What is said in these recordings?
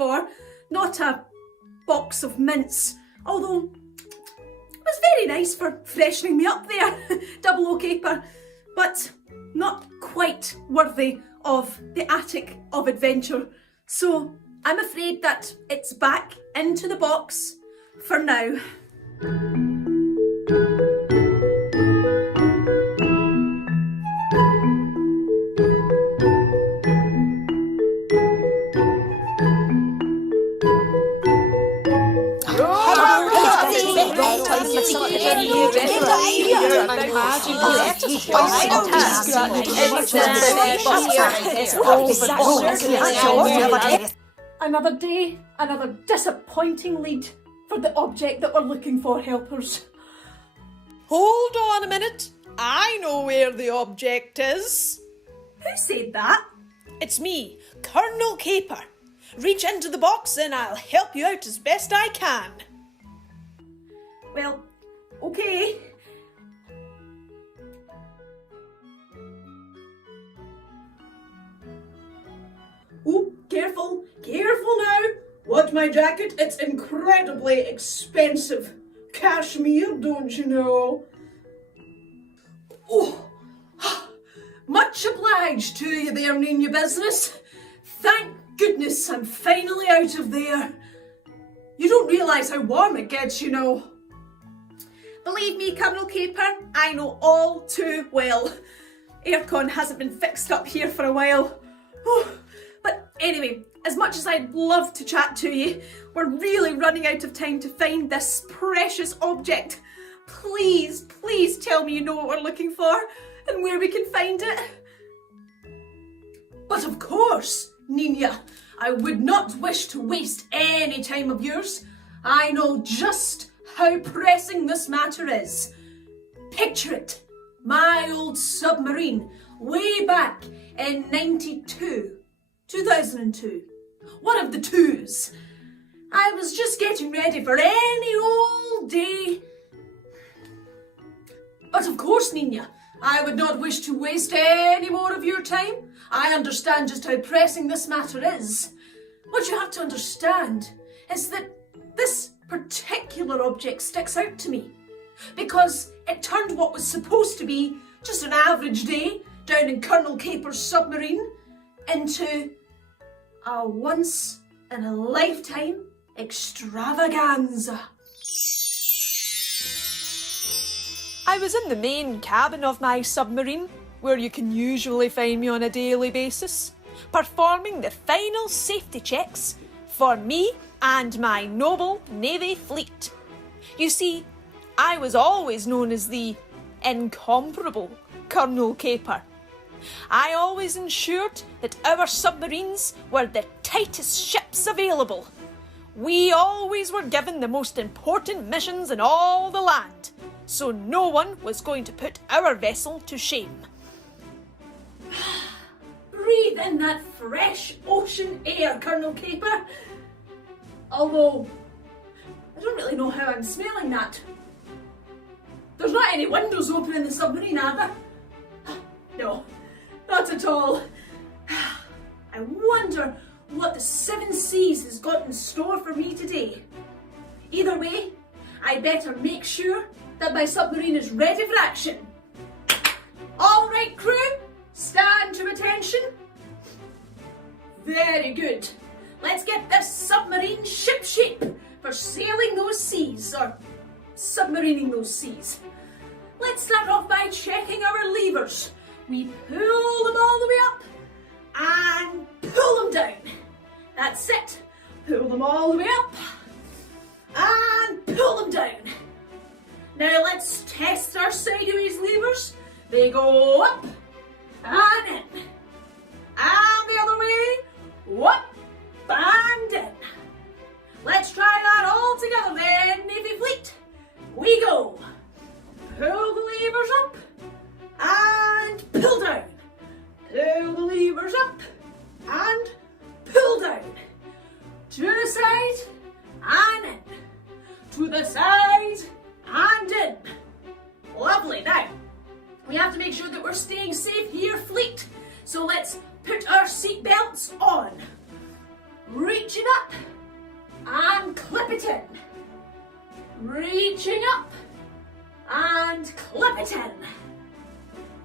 for, not a box of mints. Although, it was very nice for freshening me up there, Double O Caper, but not quite worthy of the attic of adventure. So I'm afraid that it's back into the box for now. Another day, another disappointing lead for the object that we're looking for, helpers. Hold on a minute. I know where the object is. Who said that? It's me, Colonel Caper. Reach into the box and I'll help you out as best I can. Well, okay. Oh, careful now. Watch my jacket, it's incredibly expensive. Cashmere, don't you know? Oh, much obliged to you there, Nina Business. Thank goodness I'm finally out of there. You don't realise how warm it gets, you know. Believe me, Colonel Caper, I know all too well. Aircon hasn't been fixed up here for a while. But anyway, as much as I'd love to chat to you, we're really running out of time to find this precious object. Please, please tell me you know what we're looking for and where we can find it. But of course, Nina, I would not wish to waste any time of yours. I know just how pressing this matter is. Picture it, my old submarine, way back in 2002. One of the twos. I was just getting ready for any old day. But of course, Nina, I would not wish to waste any more of your time. I understand just how pressing this matter is. What you have to understand is that this particular object sticks out to me because it turned what was supposed to be just an average day down in Colonel Caper's submarine into a once-in-a-lifetime extravaganza. I was in the main cabin of my submarine, where you can usually find me on a daily basis, performing the final safety checks for me and my noble Navy fleet. You see, I was always known as the incomparable Colonel Caper. I always ensured that our submarines were the tightest ships available. We always were given the most important missions in all the land, so no one was going to put our vessel to shame. Breathe in that fresh ocean air, Colonel Caper. Although, I don't really know how I'm smelling that. There's not any windows open in the submarine, are there? No, not at all. I wonder what the seven seas has got in store for me today. Either way, I better make sure that my submarine is ready for action. All right, crew, stand to attention. Very good. Let's get this submarine shipshape for sailing those seas, or submarining those seas. Let's start off by checking our levers. We pull them all the way up and pull them down. That's it. Pull them all the way up and pull them down. Now let's test our sideways levers. They go up and in. And the other way, up and in. Let's try that all together then, Navy Fleet. We go. Pull the levers up and pull down. Pull the levers up and pull down. To the side and in. To the side and in. Lovely. Now, we have to make sure that we're staying safe here, Fleet. So let's put our seat belts on. reaching up and clip it in. Reaching up and clip it in.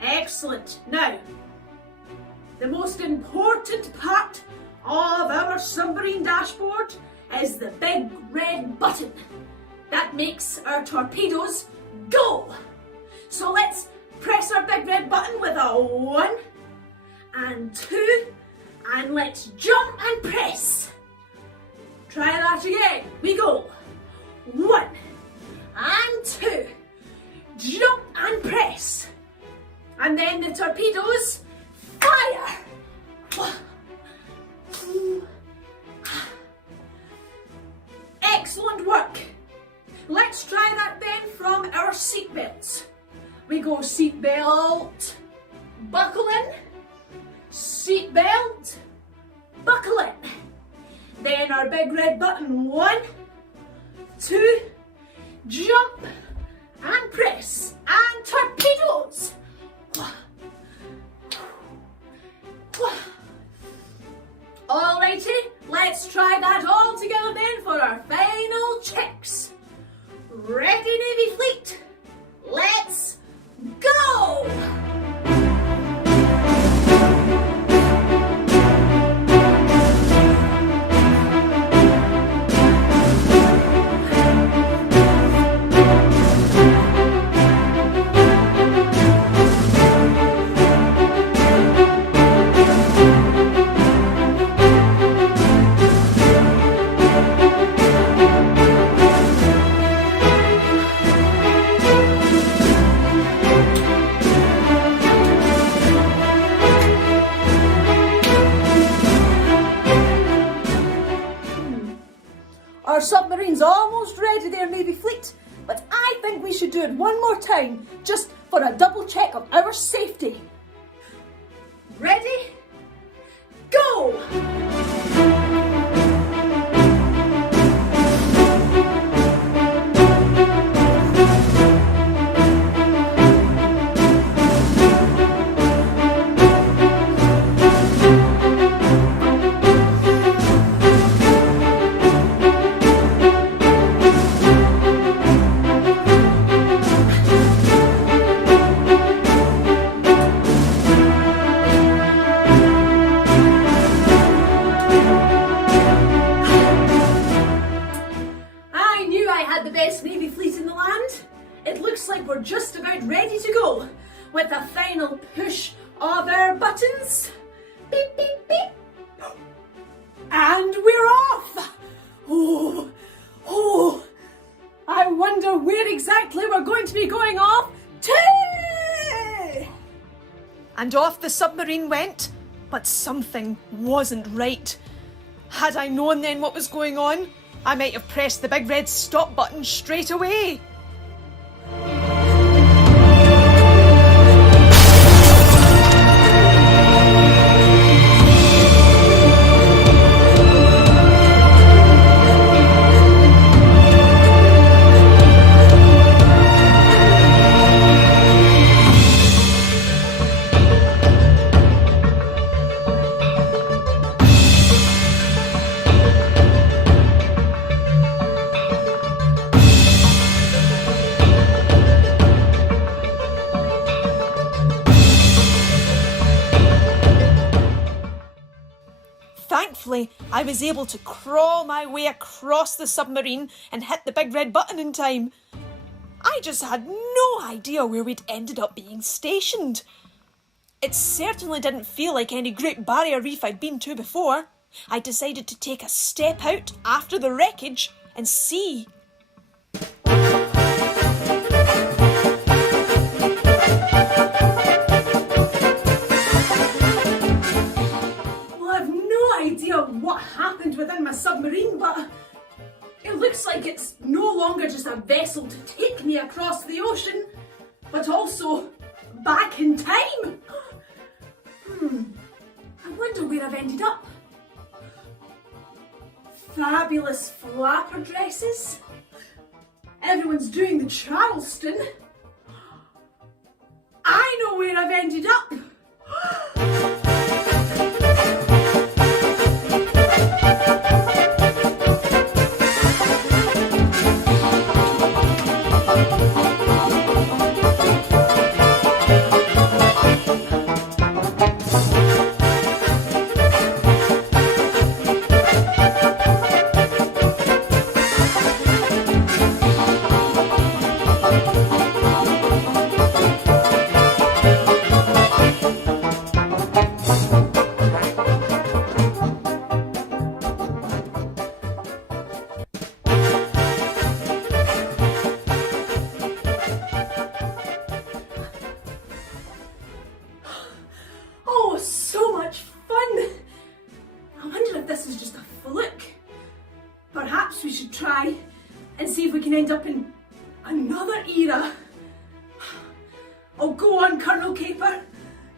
Excellent. Now, the most important part of our submarine dashboard is the big red button that makes our torpedoes go. So let's press our big red button with a 1 and 2, and let's jump and press. Try that again. We go. 1 and 2. Jump and press. And then the torpedoes fire. Excellent work. Let's try that then from our seatbelts. We go seatbelt, buckle in, seatbelt, buckle in. Then our big red button, 1, 2, jump and press, and torpedoes. Alrighty, let's try that all together then for our final checks. Ready, Navy Fleet? Let's go! Our submarine's almost ready there, Navy Fleet, but I think we should do it one more time, just for a double check of our safety. Ready? Go! We're just about ready to go with a final push of our buttons. Beep, beep, beep. And we're off! Oh, I wonder where exactly we're going to be going off to! And off the submarine went, but something wasn't right. Had I known then what was going on, I might have pressed the big red stop button straight away. Thankfully, I was able to crawl my way across the submarine and hit the big red button in time. I just had no idea where we'd ended up being stationed. It certainly didn't feel like any Great Barrier Reef I'd been to before. I decided to take a step out after the wreckage and see. Idea what happened within my submarine, but it looks like it's no longer just a vessel to take me across the ocean, but also back in time. I wonder where I've ended up. Fabulous flapper dresses. Everyone's doing the Charleston. I know where I've ended up. end up in another era. Oh, go on, Colonel Caper.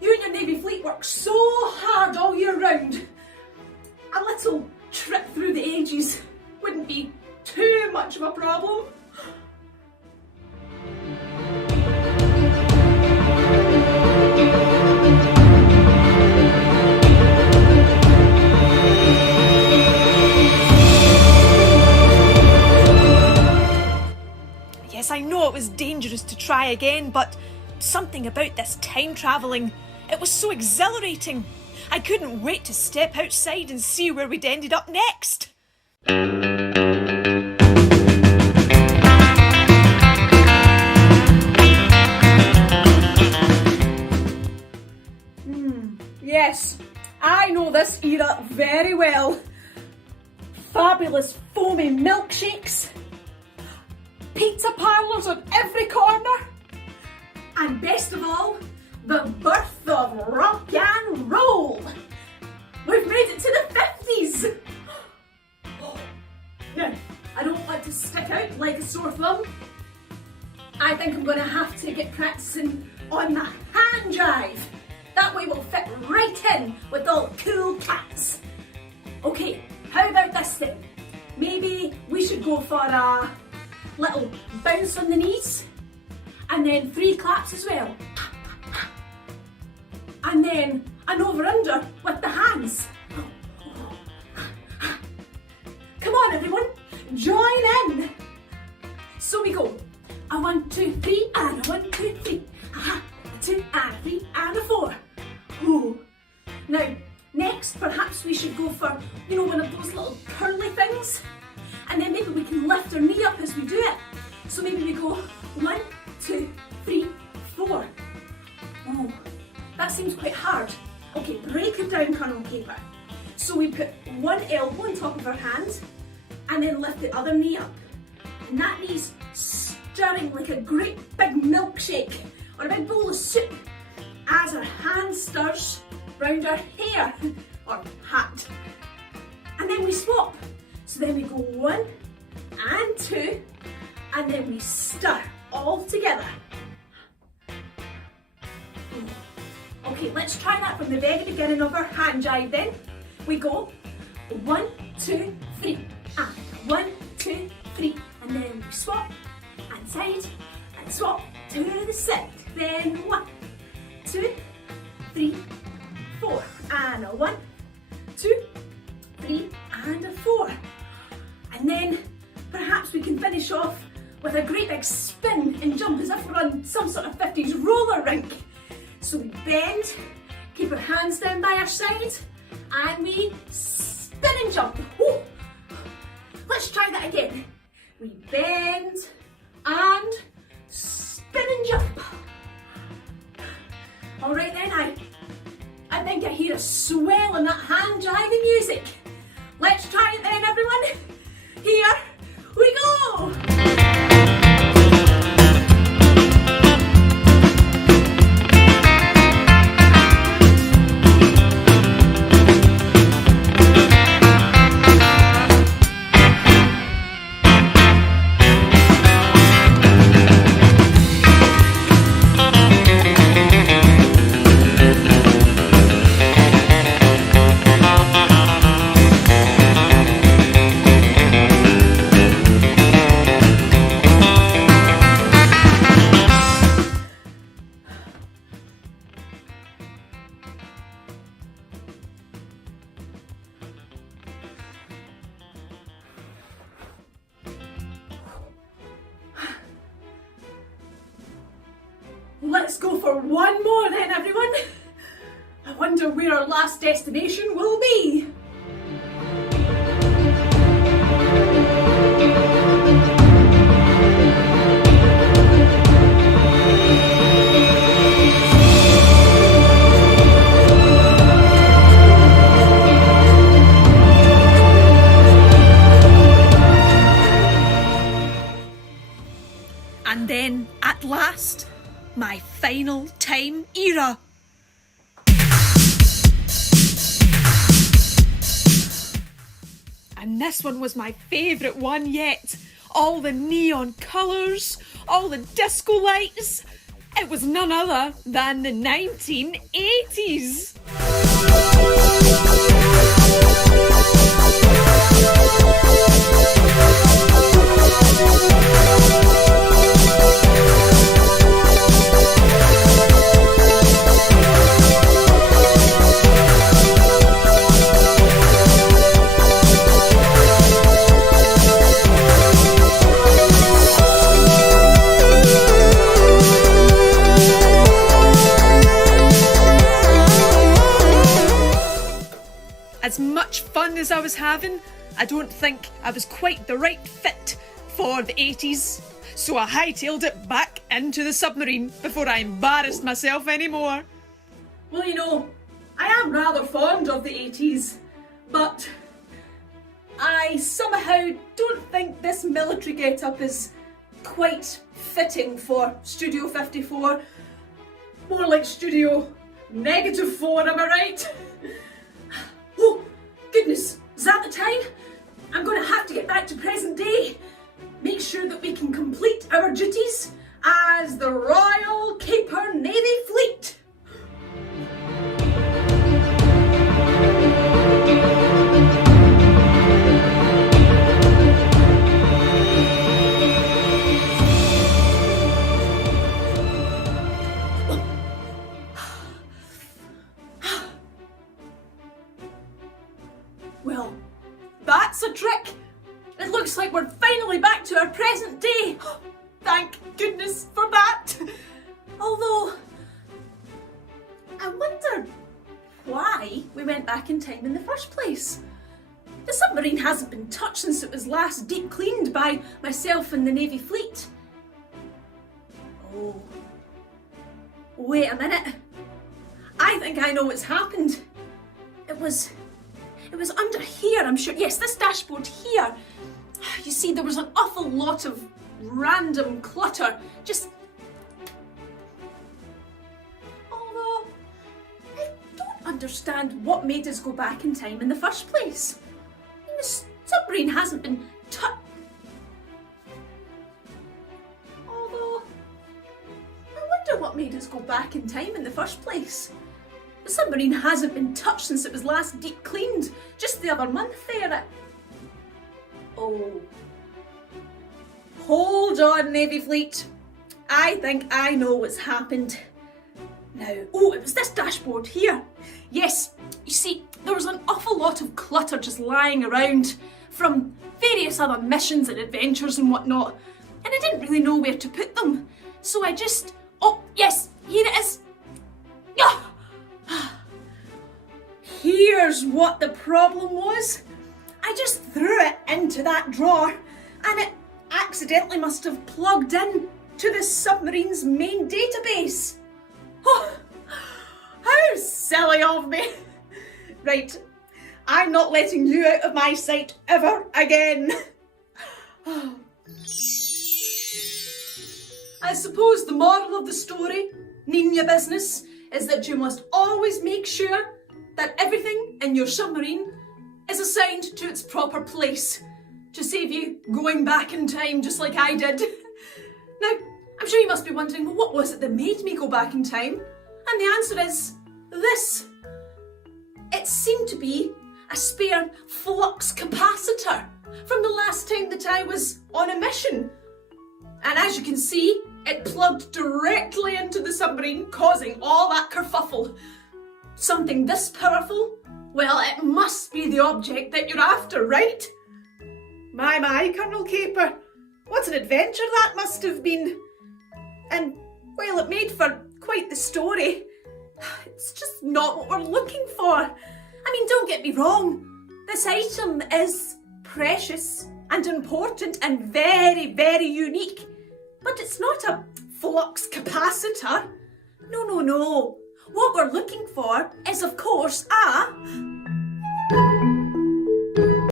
You and your Navy fleet work so hard all year round. A little trip through the ages wouldn't be too much of a problem. Yes, I know it was dangerous to try again, but something about this time travelling, it was so exhilarating. I couldn't wait to step outside and see where we'd ended up next. Yes, I know this era very well. Fabulous foamy milkshakes, pizza parlours on every corner, and best of all, the birth of rock and roll. We've made it to the 50s. Now, I don't want to stick out like a sore thumb. I think I'm going to have to get practicing on the hand drive. That way we'll fit right in with all the cool cats. Okay, how about this then? Maybe we should go for a little bounce on the knees, and then 3 claps as well. And then an over-under with the hands. Come on everyone, join in. So we go, a 1, 2, 3, and a 1, 2, 3. A 2 and a 3 and a 4. Ooh. Now, next perhaps we should go for, one of those little curly things. And then maybe we can lift our knee up as we do it. So maybe we go 1, 2, 3, 4. Oh, that seems quite hard. Okay, break it down, Colonel Caper. So we put one elbow on top of our hand and then lift the other knee up. And that knee's stirring like a great big milkshake or a big bowl of soup as our hand stirs round our hair or hat. And then we swap. So then we go 1 and 2 and then we stir all together. Okay, let's try that from the very beginning of our hand jive then. We go 1, 2, 3 and 1, 2, 3 and then we swap and side and swap to the side. Then 1, 2, 3, 4 and a 1, 2, 3 and a 4. And then perhaps we can finish off with a great big spin and jump as if we're on some sort of 50s roller rink. So we bend, keep our hands down by our side, and we spin and jump. Woo. Let's try that again. We bend and spin and jump. All right then, I think I hear a swell in that hand driving music. Let's try it then, everyone. Here we go. Let's go for one more then, everyone. I wonder where our last destination will be. And then, at last, my final time era. And this one was my favourite one yet. all the neon colours, all the disco lights. It was none other than the 1980s. As much fun as I was having, I don't think I was quite the right fit for the 80s, so I hightailed it back into the submarine before I embarrassed myself anymore. Well, you know, I am rather fond of the 80s, but I somehow don't think this military get-up is quite fitting for Studio 54. More like Studio -4, am I right? Oh, goodness, is that the time? I'm going to have to get back to present day. Make sure that we can complete our duties as the Royal Caper Navy Fleet. Well, that's a trick. It looks like we're finally back to our present day. Thank goodness for that. Although, I wonder why we went back in time in the first place. The submarine hasn't been touched since it was last deep cleaned by myself and the Navy Fleet. Oh, wait a minute. I think I know what's happened. It was under here, I'm sure. Yes, this dashboard here. You see, there was an awful lot of random clutter. Although, I don't understand what made us go back in time in the first place. I mean, the submarine hasn't been touched. Although, I wonder what made us go back in time in the first place. The submarine hasn't been touched since it was last deep cleaned, just the other month there. Oh. Hold on, Navy Fleet. I think I know what's happened. Now, oh, it was this dashboard here. Yes, you see, there was an awful lot of clutter just lying around from various other missions and adventures and whatnot, and I didn't really know where to put them. So I just, oh, yes, here it is. Ah! Here's what the problem was. I just threw it into that drawer and it accidentally must have plugged in to the submarine's main database. Oh, how silly of me. Right, I'm not letting you out of my sight ever again. I suppose the moral of the story, Nina Business, is that you must always make sure that everything in your submarine is assigned to its proper place to save you going back in time just like I did. Now, I'm sure you must be wondering, well, what was it that made me go back in time? And the answer is this. It seemed to be a spare flux capacitor from the last time that I was on a mission. And as you can see, it plugged directly into the submarine, causing all that kerfuffle. Something this powerful? Well, it must be the object that you're after, right? My, Colonel Caper. What an adventure that must have been. And, well, it made for quite the story. It's just not what we're looking for. I mean, don't get me wrong. This item is precious and important and very, very unique. But it's not a flux capacitor. No. What we're looking for is, of course, a